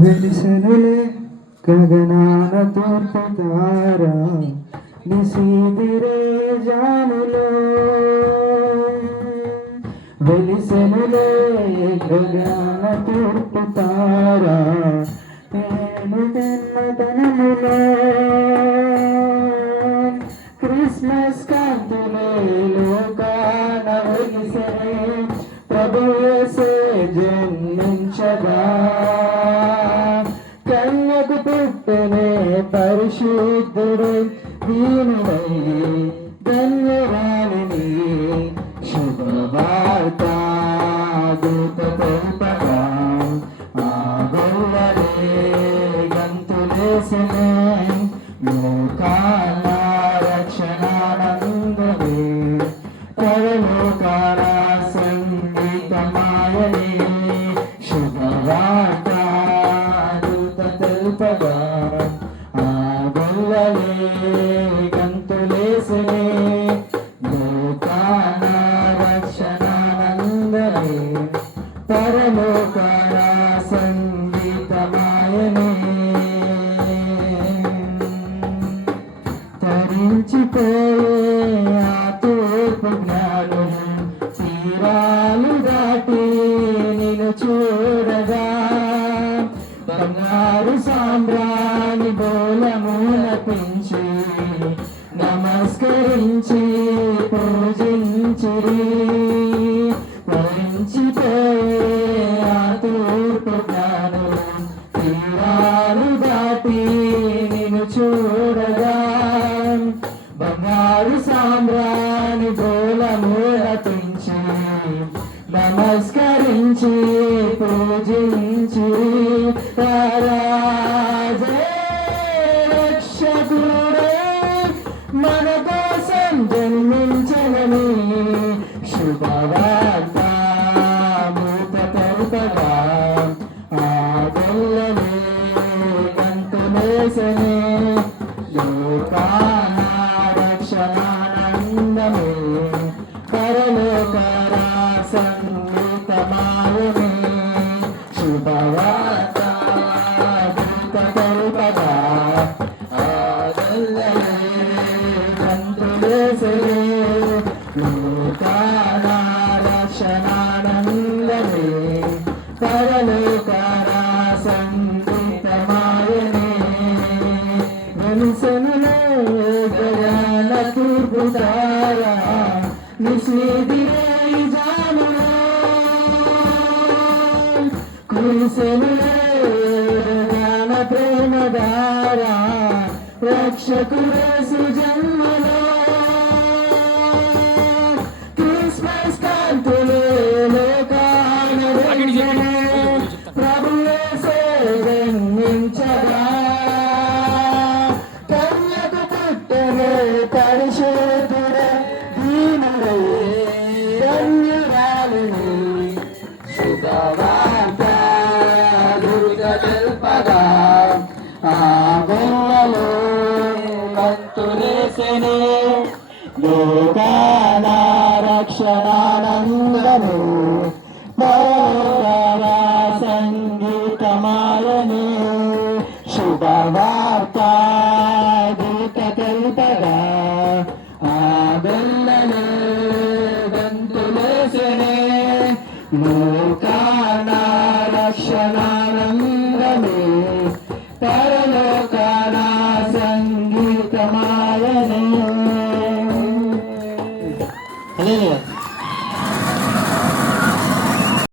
వెలిసెనులే గగనాన తూర్పు తార నిశీదిరే జానులో వెలిసెనులే గగనాన తూర్పు తార నేను జన్మదనములో క్రిస్మస్ కాంతులే లోకాన వెలిసే ప్రభుయేసే జన్మించగా కన్యకు పుట్టనే పరిశుద్ధుడు దీనుడై ధన్యవాణిని శుభవార్త దూత తెలుపగా ఆ గొల్లలే గంతులేసనే లోకాల రక్షణానందమే పరలోకాల సంగీతమాయనే శుభవార్త తెలుపగా ఆ గొల్లలే గంతులేసనే లోకాన రక్షణానందమే పరలోకాల సంగీతమాయనే తరించిపోయే ఆ తూర్పు జ్ఞానులు తీరాలు దాటి నిన్ను చూడగా బంగారు సాంబ్రాణి బోలముల పెంచి నమస్కరించి పూజించిరి వరించిపోయే ఆ తూర్పు జ్ఞానులు తీరాలు దాటి నిన్ను చూడగా బంగారు సాంబ్రాణి బోలముల పెంచి నమస్కరించి పూజించి రక్షకుడే మన కోసం జన్మించనని శుభవార్త మూత తెలుపగా ఆ గొల్లలే గంతులేసనే లోకాల రక్షణానందమే పరలోకాల సంగీతమాయనే శుభవార్త దూత తెలుపగా ఆ గొల్లలే గంతులేసనే లోకాల రక్షణానందమే పరలోకాల సంగీతమాయనే వెలిసెనులే గగన తూర్పు తార నిశీదిరే జానులో కురిసెనులే జ్ఞాన ప్రేమధార రక్షకుడేసు జన్మలో క్రిస్మస్ కాంతులే లోకాన వెలిసెనే ప్రభుయేసే జన్మించగా కన్యకు పుట్టనే పరిశుద్ధుడే దీనుడై ధన్యురాలిని శుభవార్త దూత తెలుపగా ఆ గొల్లలే గంతులేసనే లోకాల రక్షణానందమే పరలోకాల సంగీతమాయనే శుభవార్త దూత తెలుపగా ఆ గొల్లలే గంతులేసనే లోకాల రక్షణానందమే పరలోకాల సంగీతమాయనే.